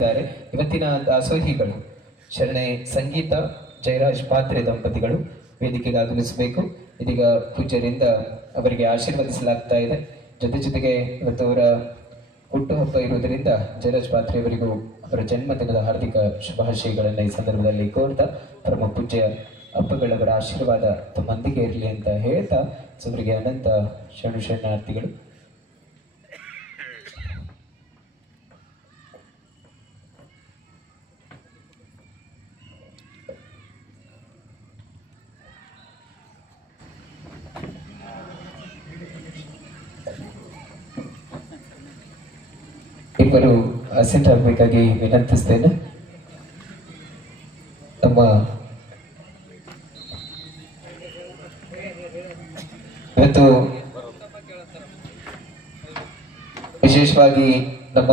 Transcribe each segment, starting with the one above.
ಇವತ್ತಿನ ದಾಸೋಹಿಗಳು ಶರಣೆ ಸಂಗೀತ ಜಯರಾಜ್ ಪಾತ್ರೆ ದಂಪತಿಗಳು ವೇದಿಕೆಗೆ ಆಗಮಿಸಬೇಕು. ಇದೀಗ ಪೂಜ್ಯರಿಂದ ಅವರಿಗೆ ಆಶೀರ್ವದಿಸಲಾಗ್ತಾ ಇದೆ. ಜೊತೆಗೆ ಇವತ್ತು ಅವರ ಹುಟ್ಟುಹಬ್ಬ ಇರುವುದರಿಂದ ಜಯರಾಜ್ ಪಾತ್ರೆ ಅವರಿಗೂ ಅವರ ಜನ್ಮದಿನದ ಹಾರ್ದಿಕ ಶುಭಾಶಯಗಳನ್ನು ಈ ಸಂದರ್ಭದಲ್ಲಿ ಕೋರ್ತಾ ಪರಮ ಪೂಜ್ಯ ಹಬ್ಬಗಳವರ ಆಶೀರ್ವಾದ ತಮ್ಮೊಂದಿಗೆ ಇರಲಿ ಅಂತ ಹೇಳ್ತಾ ಅವರಿಗೆ ಅನಂತ ಶರಣಾರ್ಥಿಗಳು. ಇಬ್ಬರು ಅಸೆಂಟ್ ವಿನಂತಿಸ್ತೇನೆ. ನಮ್ಮ ಇವತ್ತು ವಿಶೇಷವಾಗಿ ನಮ್ಮ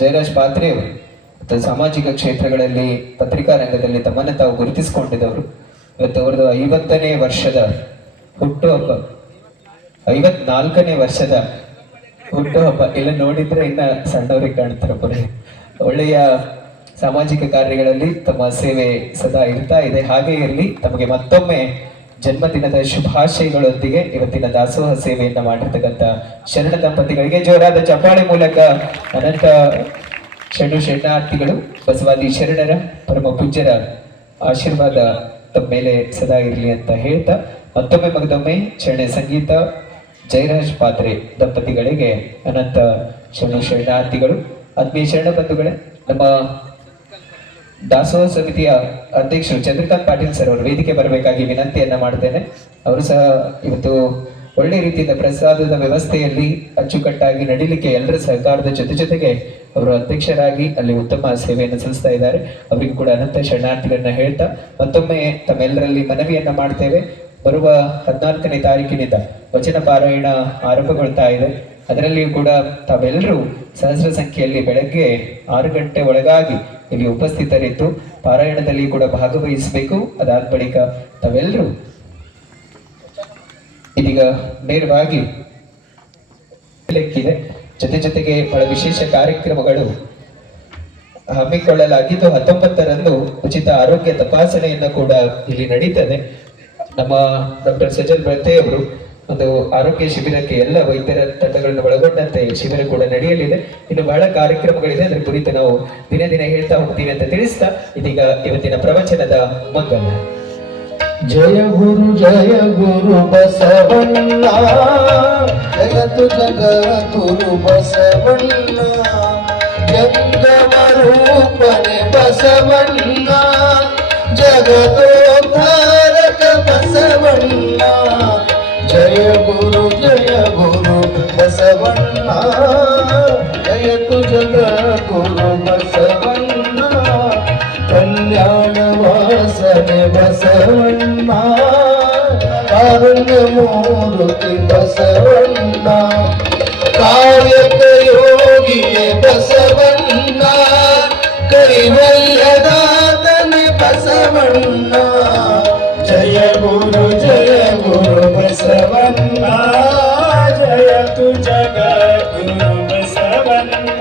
ಜಯರಾಜ್ ಪಾತ್ರೆ ಅವರು ಸಾಮಾಜಿಕ ಕ್ಷೇತ್ರಗಳಲ್ಲಿ ಪತ್ರಿಕಾ ರಂಗದಲ್ಲಿ ತಮ್ಮನ್ನು ತಾವು ಗುರುತಿಸಿಕೊಂಡಿದ್ದವರು. ಇವತ್ತು ಅವರದು 50ನೇ ವರ್ಷದ ಹುಟ್ಟುಹಬ್ಬ, 54ನೇ ವರ್ಷದ ಹುಟ್ಟುಹಬ್ಬ. ಎಲ್ಲ ನೋಡಿದ್ರೆ ಇನ್ನ ಸಣ್ಣವರಿಗೆ ಕಾಣ್ತಾರೆ. ಒಳ್ಳೆಯ ಸಾಮಾಜಿಕ ಕಾರ್ಯಗಳಲ್ಲಿ ತಮ್ಮ ಸೇವೆ ಸದಾ ಇರ್ತಾ ಇದೆ. ಹಾಗೆ ಇರಲಿ. ತಮಗೆ ಮತ್ತೊಮ್ಮೆ ಜನ್ಮದಿನದ ಶುಭಾಶಯಗಳೊಂದಿಗೆ ಇವತ್ತಿನ ದಾಸೋಹ ಸೇವೆಯನ್ನ ಮಾಡಿರ್ತಕ್ಕಂಥ ಶರಣ ದಂಪತಿಗಳಿಗೆ ಜೋರಾದ ಚಪ್ಪಾಳೆ ಮೂಲಕ ಅನಂತ ಶರಣಾರ್ಥಿಗಳು. ಬಸವಾದಿ ಶರಣರ ಪರಮ ಪೂಜ್ಯರ ಆಶೀರ್ವಾದ ತಮ್ಮ ಮೇಲೆ ಸದಾ ಇರಲಿ ಅಂತ ಹೇಳ್ತಾ ಮತ್ತೊಮ್ಮೆ ಶರಣೆ ಸಂಗೀತ ಜಯರಾಜ್ ಪಾತ್ರೆ ದಂಪತಿಗಳಿಗೆ ಅನಂತ ಶರಣಾರ್ಥಿಗಳು. ಆತ್ಮೀಯ ಶರಣ ಬಂಧುಗಳೇ, ನಮ್ಮ ದಾಸೋಹ ಸಮಿತಿಯ ಅಧ್ಯಕ್ಷರು ಚಂದ್ರಕಾಂತ್ ಪಾಟೀಲ್ ಸರ್ ಅವರು ವೇದಿಕೆ ಬರಬೇಕಾಗಿ ವಿನಂತಿಯನ್ನ ಮಾಡ್ತೇನೆ. ಅವರು ಸಹ ಇವತ್ತು ಒಳ್ಳೆ ರೀತಿಯಿಂದ ಪ್ರಸಾದದ ವ್ಯವಸ್ಥೆಯಲ್ಲಿ ಅಚ್ಚುಕಟ್ಟಾಗಿ ನಡೀಲಿಕ್ಕೆ ಎಲ್ಲರ ಸಹಕಾರದ ಜೊತೆಗೆ ಅವರು ಅಧ್ಯಕ್ಷರಾಗಿ ಅಲ್ಲಿ ಉತ್ತಮ ಸೇವೆಯನ್ನು ಸಲ್ಲಿಸ್ತಾ ಇದ್ದಾರೆ. ಅವರಿಗೂ ಕೂಡ ಅನಂತ ಶರಣಾರ್ಥಿಗಳನ್ನ ಹೇಳ್ತಾ ಮತ್ತೊಮ್ಮೆ ತಮ್ಮೆಲ್ಲರಲ್ಲಿ ಮನವಿಯನ್ನ ಮಾಡ್ತೇವೆ. ಬರುವ 14ನೇ ತಾರೀಕಿನಿಂದ ವಚನ ಪಾರಾಯಣ ಆರಂಭಗೊಳ್ತಾ ಇದೆ. ಅದರಲ್ಲಿಯೂ ಕೂಡ ತಾವೆಲ್ಲರೂ ಸಹಸ್ರ ಸಂಖ್ಯೆಯಲ್ಲಿ ಬೆಳಗ್ಗೆ 6 ಗಂಟೆ ಒಳಗಾಗಿ ಇಲ್ಲಿ ಉಪಸ್ಥಿತರಿದ್ದು ಪಾರಾಯಣದಲ್ಲಿ ಕೂಡ ಭಾಗವಹಿಸಬೇಕು. ಅದಾದ ಬಳಿಕ ತಾವೆಲ್ಲರೂ ಇದೀಗ ನೇರವಾಗಿ ಲೆಕ್ಕಿದೆ. ಜೊತೆಗೆ ಬಹಳ ವಿಶೇಷ ಕಾರ್ಯಕ್ರಮಗಳು ಹಮ್ಮಿಕೊಳ್ಳಲಾಗಿದ್ದು 19ರಂದು ಉಚಿತ ಆರೋಗ್ಯ ತಪಾಸಣೆಯನ್ನು ಕೂಡ ಇಲ್ಲಿ ನಡೀತದೆ. ನಮ್ಮ ಡಾಕ್ಟರ್ ಸಜಲ್ ಬ್ರತೆ ಅವರು ಒಂದು ಆರೋಗ್ಯ ಶಿಬಿರಕ್ಕೆ ಎಲ್ಲ ವೈದ್ಯರ ತಂಡಗಳನ್ನು ಒಳಗೊಂಡಂತೆ ಶಿಬಿರ ಕೂಡ ನಡೆಯಲಿದೆ. ಇನ್ನು ಬಹಳ ಕಾರ್ಯಕ್ರಮಗಳಿದೆ. ಅದರ ಕುರಿತು ನಾವು ದಿನೇ ಹೇಳ್ತಾ ಹೋಗ್ತೀವಿ ಅಂತ ತಿಳಿಸ್ತಾ ಇದೀಗ ಇವತ್ತಿನ ಪ್ರವಚನದ ಮಂಗಲ. ಜಯ ಗುರು ಬಸವಣ್ಣ, ಜಗತ್ತು ಜಗದ್ಗುರು ಬಸವಣ್ಣ, ಜಂಗಮರೂಪನೆ ಬಸವಣ್ಣ, ಜಗದೋದ್ಧಾರಕ ಬಸವಣ್ಣ. ಜಯ ಗುರು ಬಸವಣ್ಣ, ಜಯತು ಜಗದ್ಗುರು ಬಸವಣ್ಣ, ಕಲ್ಯಾಣ ವಾಸನೆ ಬಸವಣ್ಣ, ಕಾರುಣ್ಯ ಮೂರ್ತಿ ಬಸವಣ್ಣ, ಕಾಯಕ ಯೋಗಿಯೇ ಬಸವಣ್ಣ, ಕೈವಲ್ಯದಾತನೆ ಬಸವಣ್ಣ. ಜಯ ಗುರು ಬಸವಣ್ಣ, ಜಯತು ಜಗದ್ಗುರು ಬಸವಣ್ಣ,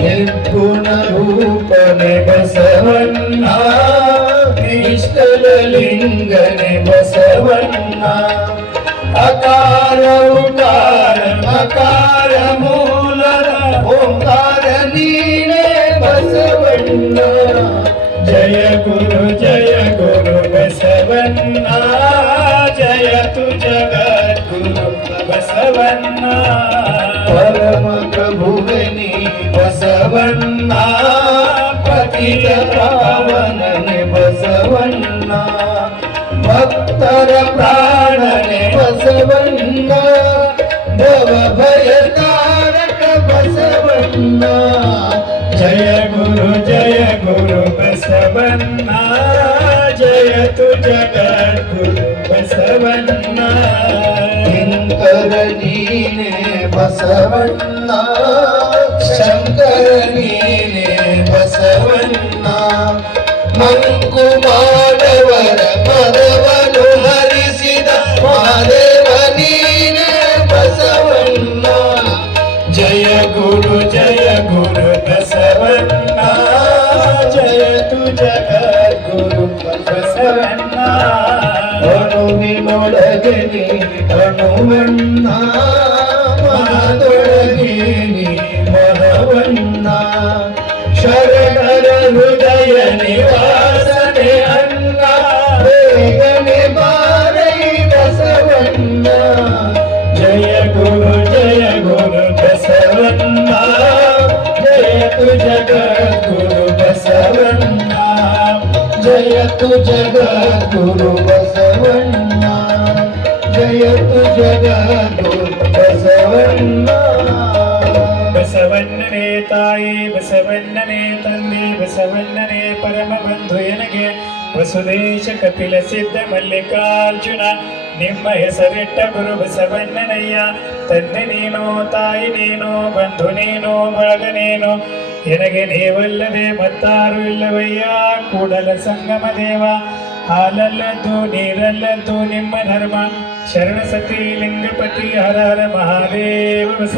ನಿರ್ಗುಣ ರೂಪನೆ ಬಸವಣ್ಣ, ನಿಷ್ಠಲಿಂಗನೆ ಬಸವಣ್ಣ, ಅಕಾರ ಉಕಾರ ಮಕಾರ ಮೂಲರ ಓಂಕಾರ ನೀನೇ ಬಸವಣ್ಣ. ಜಯ ಗುರು ಬಸವಣ್ಣ, ಜಯತು ಜಗದ್ಗುರು ಬಸವಣ್ಣ, ಪರಮ ಪ್ರಭುವನಿ ಬಸವಣ್ಣ, ಪತಿತ ಪಾವನನೆ ಬಸವಣ್ಣ, ಭಕ್ತರ ಪ್ರಾಣನೆ ಬಸವಣ್ಣ, ಭವ ಭಯ ತಾರಕ ಬಸವಣ್ಣ. ಜಯ ಗುರು ಬಸವಣ್ಣ, ಜಯತು ಜಗದ್ಗುರು ಬಸವಣ್ಣ, ಶಂಕರ ನೀನೆ ಬಸವಣ್ಣ, ಶಂಕರ ನೀನೆ ಬಸವಣ್ಣ, ಮಂಕು ಮಾಡವರ ಮರವನ್ನು ಹರಿಸಿದ ಮಾದೇವ ನೀನೆ ಬಸವಣ್ಣ. ಜಯ ಗುರು ಬಸವಣ್ಣ, ಬಸವಣ್ಣ ಮನದೊಳಗೆ ನೀ ಬರವಣ್ಣ ಶರಣರ ಹೃದಯ ನಿವಾಸನೆ ಅಣ್ಣ ಬೇಗನೆ ಬಾರೈ ಬಸವಣ್ಣ ಜಯ ಗುರು ಬಸವಣ್ಣ ಜಯತು ಜಗದ್ಗುರು ಬಸವಣ್ಣ ಜಯತು ಜಗದ್ಗುರು ಬಸವಣ್ಣ ಜಯತು ಜಗದ್ಗುರು ಬಸವಣ್ಣ ಬಸವಣ್ಣನೇ ತಾಯಿ ಬಸವಣ್ಣನೇ ತಂದೆ ಬಸವಣ್ಣನೇ ಪರಮ ಬಂಧು ಎನಗೆ ವಸುದೇಶ ಕಪಿಲ ಸಿದ್ಧ ಮಲ್ಲಿಕಾರ್ಜುನ ನಿಮ್ಮ ಹೆಸರಿಟ್ಟ ಗುರು ಬಸವಣ್ಣನಯ್ಯ ತಂದೆ ನೀನು ತಾಯಿ ನೀನು ಬಂಧು ನೀನು ಬಳಗ ನೀನು ಎನಗೆ ನೀವಲ್ಲದೆ ಮತ್ತಾರು ಇಲ್ಲವಯ್ಯ ಕೂಡಲ ಸಂಗಮ ದೇವ ಹಾಲಲ್ಲದ್ದು ನೀರಲ್ಲದ್ದು ನಿಮ್ಮ ಧರ್ಮ ಶರಣ ಸತಿ ಲಿಂಗಪತಿ ಹರ ಹರ ಮಹಾದೇವ